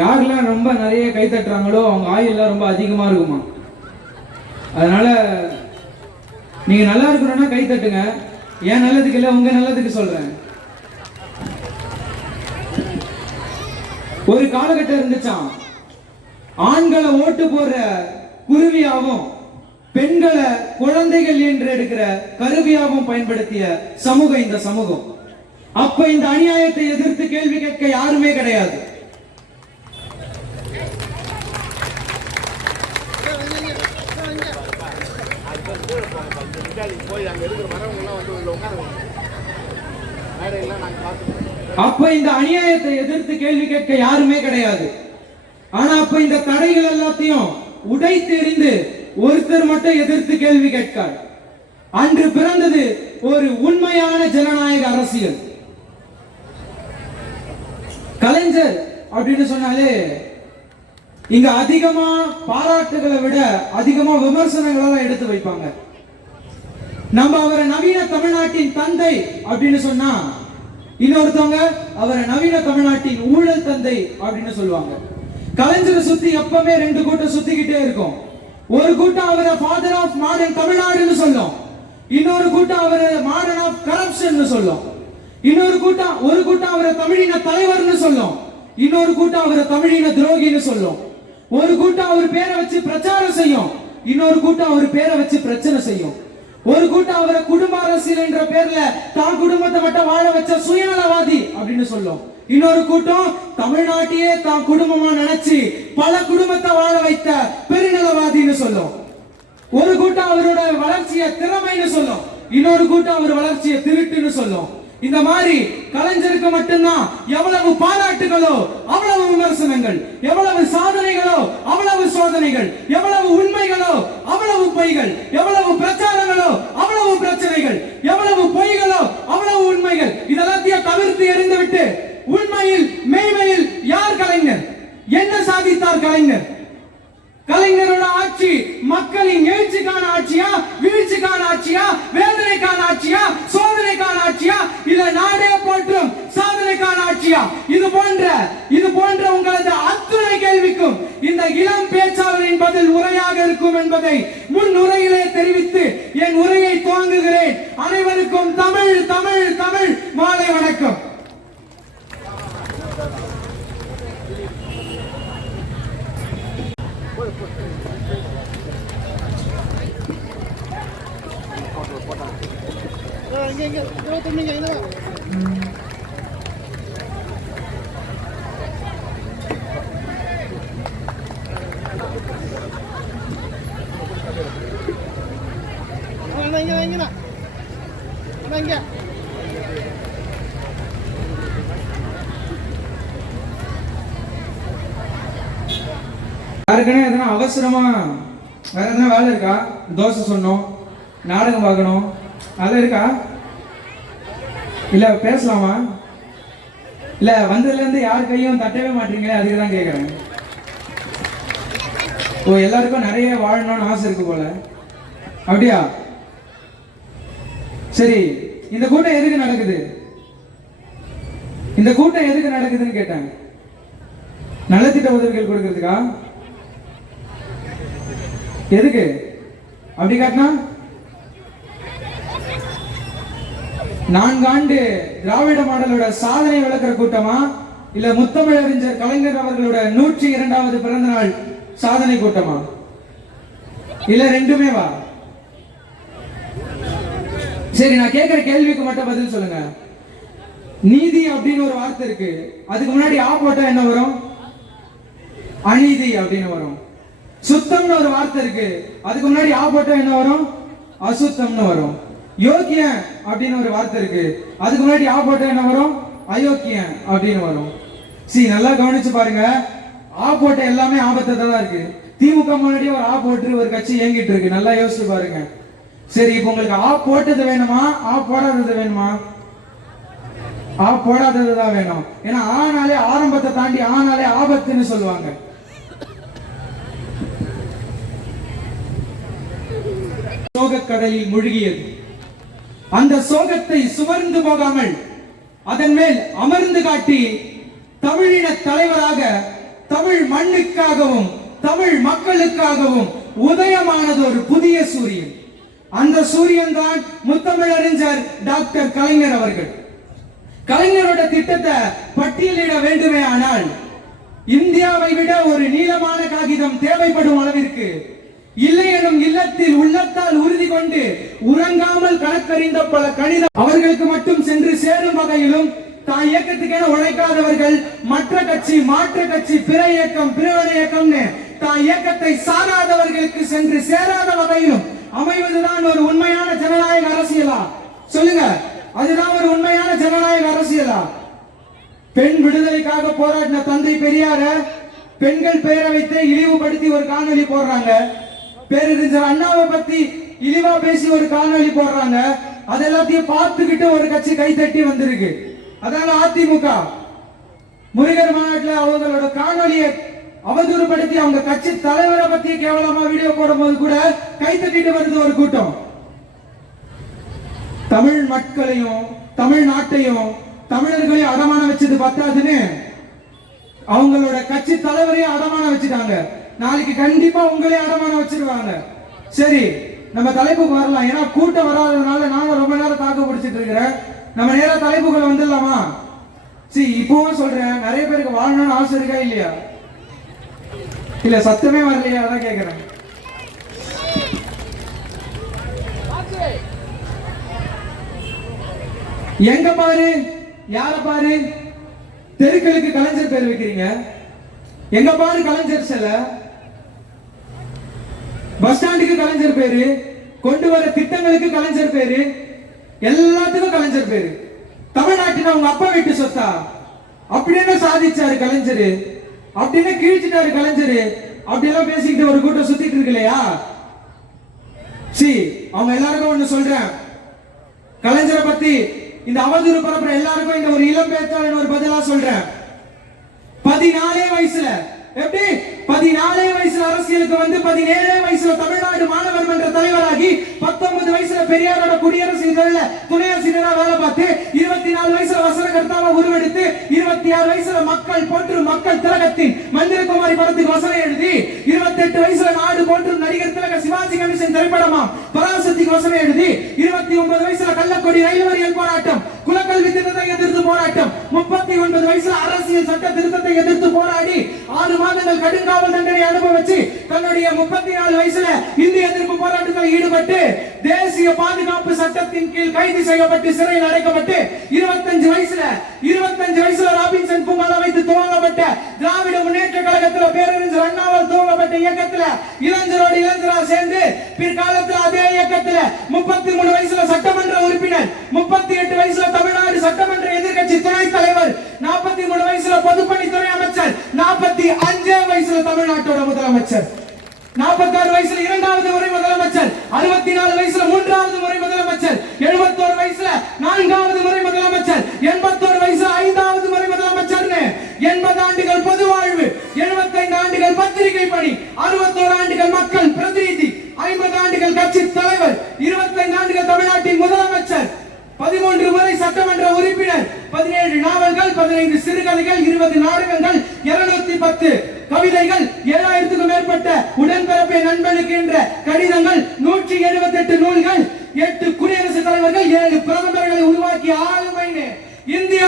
யாரெல்லாம் ரொம்ப நிறைய கை தட்டுறாங்களோ அவங்க ஆயுள்லாம் ரொம்ப அதிகமா இருக்குமா. அதனால நீங்க நல்லா இருக்கணும்னா கை தட்டுங்க. ஏன் நல்லதுக்கு இல்லை, உங்க நல்லதுக்கு சொல்றேன். ஒரு காலகட்டம் இருந்துச்சான், ஆண்களை ஓட்டு போடுற குருவியாகவும் பெண்களை குழந்தைகள் என்று எடுக்கிற கருவியாகவும் பயன்படுத்திய சமூகம் இந்த சமூகம். அப்ப இந்த அநியாயத்தை எதிர்த்து கேள்வி கேட்க யாருமே கிடையாது. அப்ப இந்த அநியாயத்தை எதிர்த்து கேள்வி கேட்க யாருமே கிடையாது. ஆனா அப்ப இந்த தடைகள் எல்லாத்தையும் உடைத்து எறிந்து ஒருத்தர் மட்டும் எதிர்த்து கேள்வி கேட்கார். அன்று பிறந்தது ஒரு உண்மையான ஜனநாயக அரசியல். கலைஞர் அப்படின்னு சொன்னாலே இங்க அதிகமா பாராட்டுகளை விட அதிகமா விமர்சனங்களை தான் எடுத்து வைப்பாங்க. நம்ம அவரை நவீன தமிழ்நாட்டின் தந்தை அப்படின்னு சொன்னா, இன்னொருத்தவங்க அவரை நவீன தமிழ்நாட்டின் ஊழல் தந்தை அப்படின்னு சொல்லுவாங்க. கலைஞரை சுத்தி எப்பவுமே ரெண்டு கூட்டம் சுத்திக்கிட்டே இருக்கும். ஒரு கூட்டம் அவரை ஃபாதர் ஆஃப் மாடர்ன் தமிழ்நாடுன்னு சொல்லும், இன்னொரு கூட்டம் அவரை மாடர்ன் ஆஃப் கரப்ஷன் சொல்லும், இன்னொரு கூட்டம் ஒரு கூட்டம் அவரை தமிழின தலைவர்னு சொல்லும், இன்னொரு கூட்டம் அவரை தமிழின துரோகின்னு சொல்லும். ஒரு கூட்டம் அவர் பேரை வச்சு பிரச்சாரம் செய்யும், இன்னொரு கூட்டம் அவர் பேரை வச்சு பிரச்சனை செய்யும். ஒரு கூட்டம் அவரை குடும்ப அரசியல் என்ற பேர்ல தான் குடும்பத்தை மட்டும் வாழ வச்ச சுயநலவாதி அப்படின்னு சொல்லும், இன்னொரு கூட்டம் தமிழ்நாட்டையே தான் குடும்பமா நினைச்சு பல குடும்பத்தை வாழ வைத்த பெருநலவாதின்னு சொல்லும். ஒரு கூட்டம் அவரோட வளர்ச்சியை திறமைன்னு சொல்லும், இன்னொரு கூட்டம் அவர் வளர்ச்சியை திருட்டுன்னு சொல்லும். இந்த மாதிரி கலைஞருக்கு மட்டும்தான் எவ்வளவு பாராட்டுகளோ அவ்வளவு விமர்சனங்கள், எவ்வளவு சாதனைகளோ அவ்வளவு சோதனைகள், எவ்வளவு உண்மைகளோ அவ்வளவு பொய்கள், எவ்வளவு பிரச்சாரங்களோ அவ்வளவு பிரச்சனைகள், எவ்வளவு பொய்களோ அவ்வளவு உண்மைகள். இதெல்லாத்தையும் தவிர்த்து எறிந்துவிட்டு உண்மையில் மெய்மையில் யார் கலைஞர், என்ன சாதித்தார் கலைஞர்? கலைஞரோட ஆட்சி மக்களின் எழுச்சிக்கான ஆட்சியா, வீழ்ச்சிக்கான ஆட்சியா, வேதனைக்கான ஆட்சியா, சோதனைக்கான ஆட்சியா, இல்ல நாடே போற்றும் சாதனைக்கான ஆட்சியா? இது போன்ற உங்களது அத்துணை கேள்விக்கும் இந்த இளம் பேச்சாளரின் பதில் உரையாக இருக்கும் என்பதை முன் உரையிலே தெரிவித்து என் உரையை துவங்குகிறேன். அனைவருக்கும் தமிழ் தமிழ் தமிழ் மாலை வணக்கம். யாருக்குன்னா எதனா அவசரமா வேற எதனா வேலை இருக்கா? தோசை சொன்னோம், நாடகம் பார்க்கணும், அதெல்லாம் இருக்கா? இல்ல பேசலாமா? இல்ல வந்ததுல இருந்து யார் கையும் தட்டவே மாட்டீங்களே, அதுக்கு தான் கேட்கறேன். ஓ, எல்லாருக்கும் நிறைய வாழணும்னு ஆசை இருக்கு போல, அப்படியா? சரி, இந்த கூட்டம் எதுக்கு நடக்குது? இந்த கூட்டம் எதுக்கு நடக்குதுன்னு கேட்டேன். நலத்திட்ட உதவிகள் கொடுக்கறதுக்கா? எதுக்கு அப்படி காட்டினா? 4 ஆண்டு திராவிட மாடலோட சாதனை விளக்குற கூட்டமா, இல்ல முத்தமிழறிஞர் கலைஞர் அவர்களோட 102வது பிறந்த நாள் சாதனை கூட்டமா, இல்ல ரெண்டுமே வா? சரி, நான் கேட்கிற கேள்விக்கு மட்டும் பதில் சொல்லுங்க. நீதி அப்படின்னு ஒரு வார்த்தை இருக்கு, அதுக்கு முன்னாடி ஆ போட்டா என்ன வரும்? அநீதி அப்படின்னு வரும். சுத்தம்னு ஒரு வார்த்தை இருக்கு, அதுக்கு முன்னாடி ஆ போட்டா என்ன வரும்? அசுத்தம்னு வரும். யோக்கியம் அப்படின்னு ஒரு வார்த்தை இருக்கு, அதுக்கு முன்னாடி ஆ போட்டா என்ன வரும்? அயோக்கியம் அப்படின்னு வரும். நல்லா கவனிச்சு பாருங்க, ஆ போட்ட எல்லாமே ஆபத்தை தான் இருக்கு. திமுக முன்னாடி ஒரு ஆ போட்டு ஒரு கட்சி இயங்கிட்டு இருக்கு, நல்லா யோசிச்சு பாருங்க. சரி, இப்ப உங்களுக்கு ஆ போட்டது வேணுமா, ஆ போடாதது வேணுமா? ஆ போடாதது தான் வேணும். ஏன்னா ஆனாலே ஆரம்பத்தை தாண்டி ஆனாலே ஆபத்துன்னு சொல்லுவாங்க. சோகக்கடலில் மூழ்கியது. அந்த சோகத்தை சுமர்ந்து போகாமல் அதன் மேல் அமர்ந்து காட்டி தமிழின தலைவராக மண்ணுக்காகவும் தமிழ் மக்களுக்காகவும் உதயமானது ஒரு புதிய சூரியன். அந்த சூரியன் தான் முத்தமிழறிஞர் டாக்டர் கலைஞர் அவர்கள். கலைஞரோட திட்டத்தை பட்டியலிட வேண்டுமே ஆனால் இந்தியாவை விட ஒரு நீளமான காகிதம் தேவைப்படும் அளவிற்கு இல்லை எனும் இல்லத்தில் உள்ளத்தால் உறுதி கொண்டு உறங்காமல் கணக்கறிந்த பல கணிதம் அவர்களுக்கு மட்டும் சென்று சேரும் வகையிலும் தான் இயக்கத்துக்கென உழைக்காதவர்கள் மற்ற கட்சி மாற்று கட்சி பிற இயக்கம் பிரிவினை இயக்கம்னு தான் இயக்கத்தை சாராதவர்களுக்கு சென்று சேராத வகையிலும் அமைவதுதான் ஒரு உண்மையான ஜனநாயக அரசியலா? சொல்லுங்க, அதுதான் ஒரு உண்மையான ஜனநாயக அரசியலா? பெண் விடுதலைக்காக போராடின தந்தை பெரியார பெண்கள் பெயரை வைத்து இழிவுபடுத்தி ஒரு காணொலி போடுறாங்க. பேரறிஞர் அண்ணாவை பத்தி இழிவா பேசி ஒரு காணொலி போடுறாங்க. அதெல்லாத்தையும் பார்த்துக்கிட்டு ஒரு கட்சி கைத்தட்டி வந்திருக்கு. அதாங்க அதிமுக. முருகர் மாநாட்டில் அவங்களோட காணொலியை அவதூறுபடுத்தி அவங்க கட்சி தலைவரை பத்தி கேவலமா வீடியோ போடும்போது கூட கைத்தட்டிட்டு வருது ஒரு கூட்டம். தமிழ் மக்களையும் தமிழ்நாட்டையும் தமிழர்களையும் அடமான வச்சது பத்தாதுன்னு அவங்களோட கட்சி தலைவரையும் அடமான வச்சுட்டாங்க. நாளைக்கு கண்டிப்பா உங்களே அடமான வச்சிருவாங்க. சரி, நம்ம தலைப்புக்கு வரலாம். ஏன்னா கூட்டம் வராததுனால நானும் ரொம்ப நேரம் தாக்கு பிடிச்சிட்டு இருக்கிறேன். நம்ம நேர தலைப்புகளை வந்துடலாமா? சரி, இப்பவும் சொல்றேன், நிறைய பேருக்கு வாழணும்னு ஆசை இருக்கா இல்லையா? இல்ல, சத்தமே வரலையா? அதான் கேக்குறேன். எங்க பாரு, யார பாரு, தெருக்களுக்கு கலைஞர் பேர் வைக்கிறீங்க. எங்க பாரு கலைஞர் சில, பஸ் ஸ்டாண்டுக்கு கலைஞர் பேரு, கொண்டு வர திட்டங்களுக்கு கலைஞர் பேரு, எல்லாத்துக்கும் கலைஞர் பேரு. தமிழ்நாட்டில் அவங்க அப்பா வீட்டு சொத்தா அப்படின்னு சாதிச்சாரு கலைஞர், அப்படின்னு கீழ்ச்சிட்டாரு கலைஞர், அப்படி எல்லாம் பேசிக்கிட்டு ஒரு கூட்டம் சுத்திட்டு இருக்கு இல்லையா? சி, அவங்க எல்லாருக்கும் ஒண்ணு சொல்றேன். கலைஞரை பத்தி இந்த அவதூறு பரப்புற எல்லாருக்கும் இந்த ஒரு இளம் பேச்சாளர் ஒரு பதிலா சொல்றேன். 14 வயசுல, எப்படி 14 வயசுல அரசியலுக்கு வந்து 17 வயசுல தமிழ்நாடு மாணவர் மன்ற தலைவராகி 19 வயசுல பெரியாரோட குடியரசு இதழில துணை ஆசிரியரா வேலை பார்த்து 24 வயசுல வசனகர்த்தாவா உருவெடுத்து 26 வயசுல மக்கள் போற்று மக்கள் திலகத்தின் மந்திரகுமாரி படத்துக்கு வசனம் எழுதி 28 வயசுல நாடு போற்றும் நடிகர் திலக சிவாஜி கணேசன் திரைப்படமா பராசக்திக்கு வசனம் எழுதி 29 வயசுல கள்ளக்கொடி ரயில் மறியல் போராட்டம் குலக்கல்வி திட்டத்தை எதிர்த்து போராட்டம் 39 வயசுல அரசியல் சட்ட திருத்தத்தை எதிர்த்து போராடி 6 மாதங்கள் கடுங்காவல் தண்டனை அனுபவிச்சு தன்னுடைய 34 வயசுல இந்திய எதிர்ப்பு போராட்டத்தில் ஈடுபட்டு தேசிய பாதுகாப்பு சட்டத்தின் கீழ் கைது செய்யப்பட்டு சிறையில் அடைக்கப்பட்டு 25 வயசுல ராபின்சன் பூங்கால வைத்து துவங்கப்பட்ட திராவிட முன்னேற்ற கழகத்தில் பேரறிஞர் அண்ணாவால் துவங்கப்பட்ட இயக்கத்தில் இளைஞரோடு இளைஞரா சேர்ந்து பிற்காலத்தில் அதே இயக்கத்தில் 33 வயசுல சட்டமன்ற உறுப்பினர் 38 வயசுல தமிழ்நாடு சட்டமன்ற எதிர்க்கட்சி துணைத் தலைவர் 43 வயசுல பொதுப்பணித்துறை அமைச்சர் 45 வயசுல தமிழ்நாட்டோட முதலமைச்சர் 46 வயசுல இரண்டாவது முறை முதலமைச்சர் 64 வயசுல மூன்றாவது முறை முதலமைச்சர் 71 வயசுல நான்காவது முறை முதலமைச்சர் 81 வயசுல ஐந்தாவது முறை முதலமைச்சர் 80 ஆண்டுகள் பொது வாழ்வு 75 ஆண்டுகள் பத்திரிகை பணி 61 ஆண்டுகள் மக்கள் பிரதிநிதி 50 ஆண்டுகள் கட்சி தலைவர் 25 ஆண்டுகள் தமிழ்நாட்டின் முதலமைச்சர் 13 முறை சட்டமன்ற உறுப்பினர் 17 நாவல்கள் 15 சிறுகதைகள் 20 நாடகங்கள் 210 கவிதைகள் 7000க்கும் மேற்பட்ட உடன்பிறப்பை நண்பனுக்கு என்ற கடிதங்கள் 178 நூல்கள் 8 குடியரசுத் தலைவர்கள் 7 பிரதமர்களை உருவாக்கிய ஆளுமை இந்திய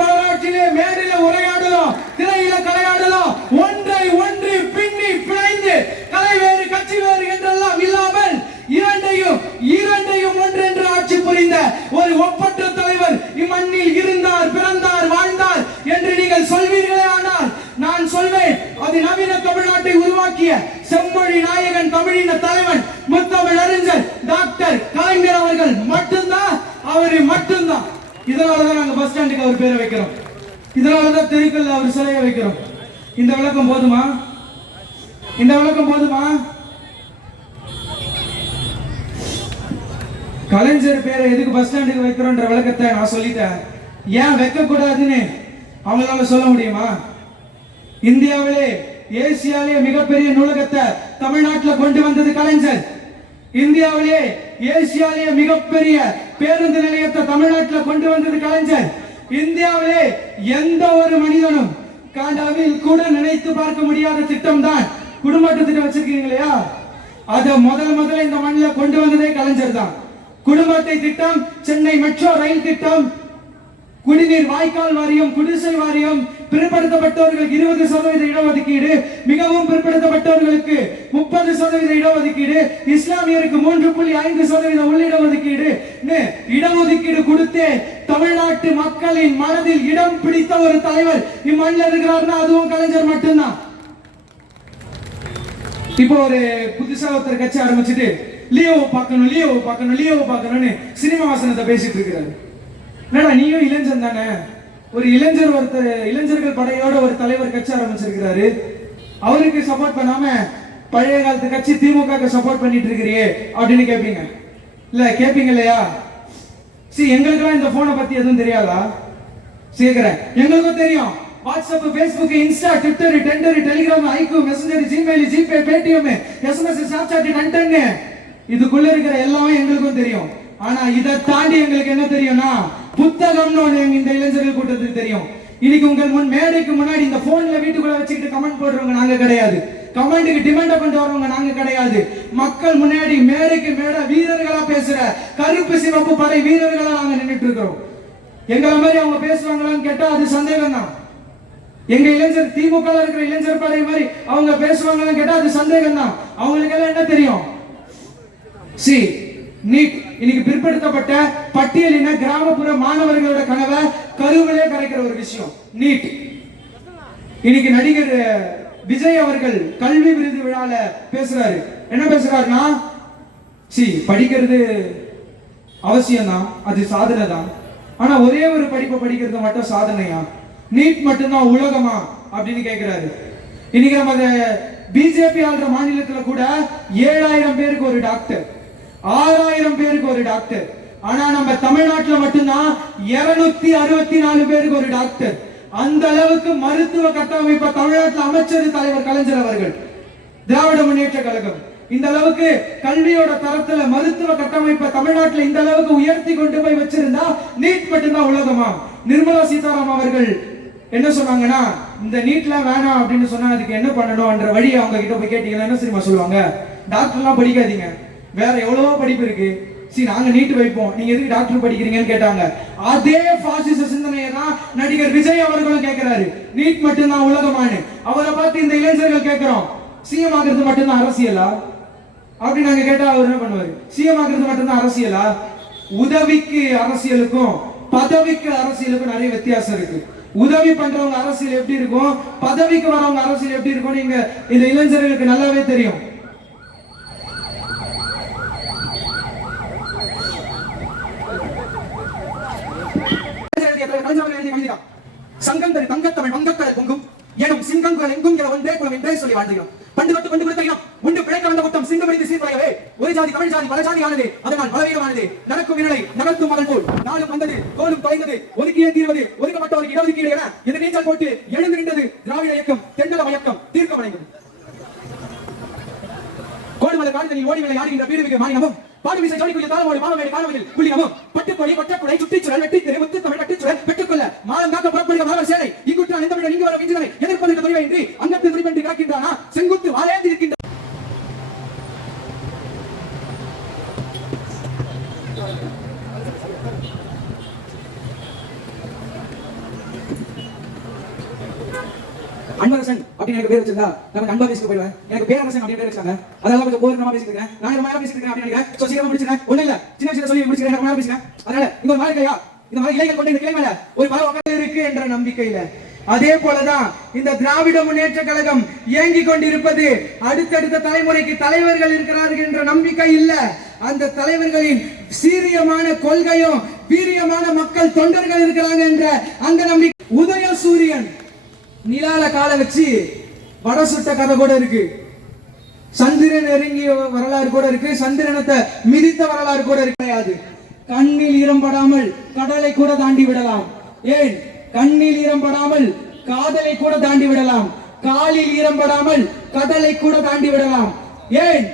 வரலாற்றிலே மேடையில உரையாடலாம் திரையில கலையாடலாம் ஒன்றை ஒன்று பின்னி பிணைந்து கலை வேறு கட்சி வேறு என்றெல்லாம் இல்லாமல் இரண்டையும் ஒன்றென்று ஆட்சி புரிந்த ஒரு ஒப்பற்ற தலைவர் இம்மண்ணில் இருந்தார் பிறந்தார் வாழ்ந்தார் என்று நீங்கள் சொல்வீர்களே. ஆனால் நான் சொல்வேன், அது நவீன தமிழ்நாட்டை உருவாக்கிய செம்மொழி நாயகன் தமிழின தலைவன் முத்தமிழறிஞர் டாக்டர் கலைஞர் அவர்கள் மட்டும்தான். அவரை மட்டும்தான். இதனாலதான் நாங்க பஸ் ஸ்டாண்டுக்கு அவர் பேரை வைக்கிறோம். இதனாலதான் தெருக்கல்ல அவர் சிலையை வைக்கிறோம். இந்த விளக்கம் போதுமா? கலைஞர் பேரை எதுக்கு பஸ் ஸ்டாண்டுக்கு வைக்கிறோன்ற விளக்கத்தை நான் சொல்லிட்டேன். ஏன் வைக்க கூடாதுன்னு அவங்களால சொல்ல முடியுமா? இந்தியாவிலே ஏசியாவிலே மிகப்பெரிய நூலகத்தை தமிழ்நாட்டில் கொண்டு வந்தது கலைஞர். இந்தியாவிலே ஏசியாவிலே மிகப்பெரிய பேருந்து நிலையத்தை தமிழ்நாட்டில் கொண்டு வந்தது கலைஞர். இந்தியாவிலே எந்த ஒரு மனிதனும் கனவில் கூட நினைத்து பார்க்க முடியாத திட்டம் தான் குடும்ப திட்டம் வச்சிருக்கீங்க இல்லையா? அத முதல்ல இந்த மண்ணில் கொண்டு வந்ததே கலைஞர் தான். குடும்ப அட்டை திட்டம், சென்னை மெட்ரோ ரயில் திட்டம், குடிநீர் வாய்க்கால் வாரியம், குடிசை வாரியம், பிற்படுத்தப்பட்டவர்களுக்கு 20% இடஒதுக்கீடு, மிகவும் பிற்படுத்தப்பட்டவர்களுக்கு 30% இடஒதுக்கீடு, இஸ்லாமியருக்கு 3.5% உள்ளிடஒதுக்கீடு, இடஒதுக்கீடு கொடுத்து தமிழ்நாட்டு மக்களின் மனதில் இடம் பிடித்த ஒரு தலைவர் இம்மண்ணில் இருக்கிறார்னா அதுவும் கலைஞர் மட்டும்தான். இப்போ ஒரு புதுசா ஒருத்தர் கட்சி ஆரம்பிச்சுட்டு லியோ பார்க்கணும்னு சினிமா வாசனத்தை பேசிட்டு இருக்கிறாரு. என்னடா நீயும் இளைஞன் தானே? ஒரு இளைஞர் ஒருத்தர் இளைஞர்கள் படையோட ஒரு தலைவர் கட்சி ஆரம்பிச்சிருக்கிறாரு, அவருக்கு சப்போர்ட் பண்ணாம பழைய காலத்து கட்சி திமுக சப்போர்ட் பண்ணிட்டு இருக்கிறியே அப்படின்னு கேட்பீங்க. இல்ல கேட்பீங்க இல்லையா? எங்களுக்கெல்லாம் இந்த போனை பத்தி எதுவும் தெரியாதா? கேக்குறேன். எங்களுக்கும் தெரியும். WhatsApp, Facebook, Insta, Twitter, Tinder, Telegram, IQ, Messenger, Gmail, GPay, Paytm, SMS, Snapchat, டன்டன், இதுக்குள்ள இருக்கிற எல்லாமே எங்களுக்கும் தெரியும். ஆனா இதை தாண்டி எங்களுக்கு என்ன தெரியும்னா புத்தகம்னு ஒண்ணு இந்த இளைஞர்கள் கூட்டத்துக்கு தெரியும். இன்னைக்கு உங்கள் முன் மேடைக்கு முன்னாடி இந்த போன்ல வீட்டுக்குள்ள வச்சுக்கிட்டு கமெண்ட் போடுறவங்க நாங்க கிடையாது. கமெண்ட்டுக்கு டிமாண்ட் பண்ணிட்டு வரவங்க நாங்க கிடையாது. மக்கள் முன்னாடி மேடைக்கு மேடை வீரர்களா பேசுற கருப்பு சிவப்பு படை வீரர்களா நாங்க நின்றுட்டு இருக்கிறோம். எங்களை மாதிரி அவங்க பேசுவாங்களான்னு கேட்டா அது சந்தேகம் தான். எங்க இளைஞர் திமுக இருக்கிற இளைஞர் படை மாதிரி அவங்க பேசுவாங்களான்னு கேட்டா அது சந்தேகம் தான். அவங்களுக்கு எல்லாம் என்ன தெரியும்? நீட் இன்னைக்கு பிற்படுத்தப்பட்ட பட்டியலின கிராமப்புற மாணவர்களோட கனவை கருவிலே கரைக்கிற ஒரு விஷயம் நீட். இன்னைக்கு நடிகர் விஜய் அவர்கள் கல்வி விருது விழால பேசுறாரு. என்ன பேசுறாருன்னா, படிக்கிறது அவசியம் தான், அது சாதனை தான். ஆனா ஒரே ஒரு படிப்பை படிக்கிறது மட்டும் சாதனையா? நீட் மட்டும்தான் உலகமா அப்படின்னு கேட்கிறாரு. இன்னைக்கு நம்ம பிஜேபி ஆள்ற மாநிலத்துல கூட 7000 பேருக்கு ஒரு டாக்டர், 6000 பேருக்கு ஒரு டாக்டர். ஆனா நம்ம தமிழ்நாட்டில் மட்டும்தான் 264 பேருக்கு ஒரு டாக்டர். அந்த அளவுக்கு மருத்துவ கட்டமைப்பை தமிழ்நாட்டில் அமைச்சர் தலைவர் கலைஞர் அவர்கள், திராவிட முன்னேற்ற கழகம் இந்த அளவுக்கு கல்வியோட தரத்துல மருத்துவ கட்டமைப்பை தமிழ்நாட்டில் இந்த அளவுக்கு உயர்த்தி கொண்டு போய் வச்சிருந்தா நீட் மட்டும்தான் உலகமா? நிர்மலா சீதாராமன் அவர்கள் என்ன சொன்னாங்கன்னா, இந்த நீட்ல வேணாம் அப்படின்னு சொன்னா அதுக்கு என்ன பண்ணணும்ன்ற வழி அவங்க கிட்ட போய் கேட்டீங்கன்னா என்ன தெரியுமா சொல்லுவாங்க? டாக்டர்லாம் படிக்காதீங்க, வேற எவ்வளவோ படிப்பு இருக்கு, நாங்க நீட் வைப்போம், நீங்க எதுக்கு டாக்டர் படிக்கிறீங்கன்னு கேட்டாங்க. அதே பாசிச சிந்தனையை தான் நடிகர் விஜய் அவர்களும் கேட்கிறாரு, நீட் மட்டும்தான் உலகமானு. அவரை பார்த்து இந்த இளைஞர்கள் கேட்கிறோம், சிஎம் ஆகிறது மட்டும்தான் அரசியலா அப்படின்னு நாங்க கேட்டா அவர் என்ன பண்ணுவாரு? சிஎம் ஆகிறது மட்டும்தான் அரசியலா? உதவிக்கு அரசியலுக்கும் பதவிக்கு அரசியலுக்கும் நிறைய வித்தியாசம் இருக்கு. உதவி பண்றவங்க அரசியல் எப்படி இருக்கும், பதவிக்கு வரவங்க அரசியல் எப்படி இருக்கும், நீங்க இந்த இளைஞர்களுக்கு நல்லாவே தெரியும். சங்கம் தரி தங்கத்தமிழ் வங்கக்கடல் பொங்கும் எனும் சிங்கங்கள் எங்கும் ஒன்றே குலம் என்றே சொல்லி வாழ்கிறோம். பண்டு தொட்டு கொண்டு கொடுத்த இனம் உண்டு பிழைக்க வந்த கூட்டம் சிங்கம் அடித்து சீர்படையவே ஒரு ஜாதி தமிழ் ஜாதி பல ஜாதியானது, அதனால் பலவீனமானது. நடக்கும் விரலை நகர்த்தும் மகள் போல் நாளும் வந்தது தோலும் தொலைந்தது, ஒதுக்கியே தீர்வது ஒதுக்கப்பட்டவருக்கு இடஒதுக்கீடு என இந்த நீச்சல் போட்டு எழுந்து நின்றது திராவிட இயக்கம். தென்னக மயக்கம் தீர்க்கமடைந்தது. கோடுமலை காடுகளில் ஓடிகளை ஆடுகின்ற பீடுமிகு மாநிலமும் பாடுவிசை ஜோடிக்குரிய தாளமோடு மாமவேடு காணவதில் புள்ளியமும் பட்டுக்கொடி பட்டக்குடை சுற்றிச்சுழல் வெட்டி தெரு முத்து தமிழ் கட்டிச்சுழல் பெற்றுக்கொள்ள மாலம் காக்க புறப்படுகிற மாணவர் சேனை இங்குற்றான் இந்த நீங்க வர விஞ்சுகளை எதிர்ப்பதற்கு துணிவையின்றி அங்கத்தில் துணிபன்றி காக்கின்றானா செங்குத்து வாழேந்து இருக்கின்ற அன்பரசன் அப்படின்னு எனக்கு பேர் வச்சிருந்தா நம்ம அன்பா பேசிட்டு போயிடுவேன். எனக்கு பேரரசன் அப்படின்னு பேர் வச்சாங்க, அதெல்லாம் கொஞ்சம் போர் நம்ம பேசிட்டு இருக்கேன். நான் ரொம்ப நேரம் பேசிட்டு இருக்கேன் அப்படின்னு நினைக்கிறேன். சோ சீக்கிரமா முடிச்சிருக்கேன். ஒண்ணு இல்ல, சின்ன விஷயம் சொல்லி முடிச்சிருக்கேன். ரொம்ப நேரம் பேசிட்டேன். அதனால இங்க ஒரு மாதிரி இல்லையா, இந்த மாதிரி இலைகள் கொண்டு இந்த கிளை மேல ஒரு மரம் உட்கார்ந்து இருக்கு என்ற நம்பிக்கையில அதே போலதான் இந்த திராவிட முன்னேற்ற கழகம் இயங்கி கொண்டிருப்பது. அடுத்தடுத்த தலைமுறைக்கு தலைவர்கள் இருக்கிறார்கள் என்ற நம்பிக்கை இல்ல, அந்த தலைவர்களின் சீரியமான கொள்கையும் வீரியமான மக்கள் தொண்டர்கள் இருக்கிறாங்க என்ற அந்த நம்பிக்கை. உதய சூரியன் நிலால கால வச்சு வட சுட்ட கதை கூட இருக்கு, சந்திரன் இறங்கிய வரலாறு கூட இருக்கு, சந்திரனத்தை மிதித்த வரலாறு கூட கிடையாது. கண்ணில் ஈரம்படாமல் கடலை கூட தாண்டி விடலாம். ஏன் கண்ணில் ஈரம்படாமல் காதலை கூட தாண்டி விடலாம், காலில் ஈரம்படாமல் கடலை கூட தாண்டி விடலாம். ஏன்